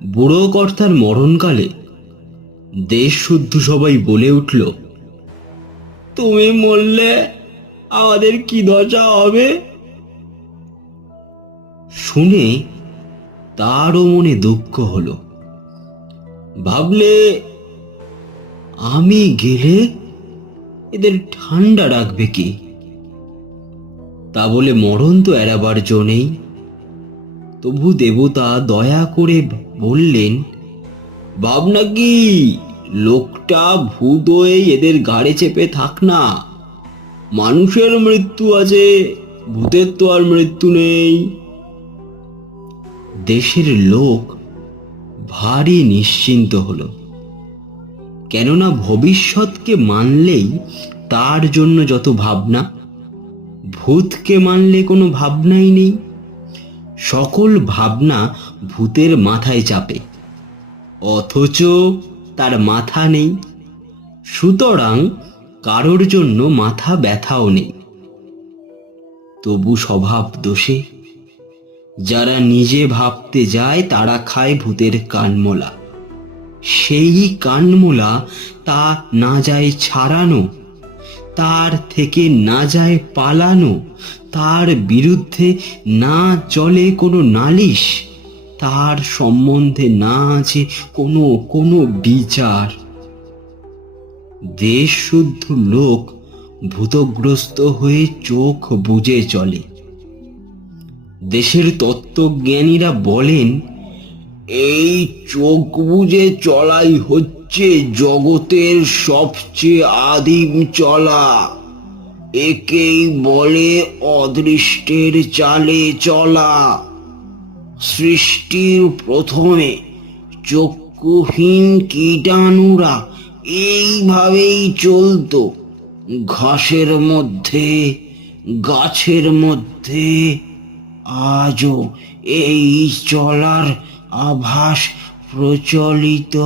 বুড়ো কর্তার মরণকালে দেশ শুদ্ধ সবাই বলে উঠল, তুমি মরলে আমাদের কি দশা হবে? শুনে তারও মনে দুঃখ হলো। ভাবলে, আমি গেলে এদের ঠান্ডা রাখবে কি? তা বলে মরণ তো এড়াবার জো নেই। তবু দেবতা দয়া করে বললেন, ভাবনা কি, লোকটা ভূত হয়ে এদের ঘাড়ে চেপে থাক না। মানুষের মৃত্যু আছে, ভূতের তো আর মৃত্যু নেই। দেশের লোক ভারী নিশ্চিন্ত হলো, কেননা ভবিষ্যৎকে মানলেই তার জন্য যত ভাবনা, ভূতকে মানলে কোনো ভাবনাই নেই। সকল ভাবনা ভূতের মাথায় চাপে, অথচ তার মাথা নেই। সুতরাং কারোর জন্য মাথা ব্যথাও নেই। তবু স্বভাব দোষে যারা নিজে ভাবতে যায় তারা খায় ভূতের কানমোলা। সেই কানমোলা তা না যায় ছাড়ানো, তার থেকে না যায় পালানো, তার বিরুদ্ধে না চলে কোনো নালিশ, তার সম্বন্ধে না আছে কোনো কোনো বিচার। দেশ শুদ্ধ লোক ভূতগ্রস্ত হয়ে চোখ বুজে চলে। দেশের তত্ত্বজ্ঞানীরা বলেন, এই চোখ বুজে চলাই হচ্ছে জগতের সবচেয়ে আদিম চলা। একেই বলে অদৃষ্টের চালে চলা। সৃষ্টির প্রথমে চক্ষুহীন কীটাণুরা এইভাবেই চলতো, ঘাসের মধ্যে, গাছের মধ্যে। আজও এই চলার আভাস প্রচলিত।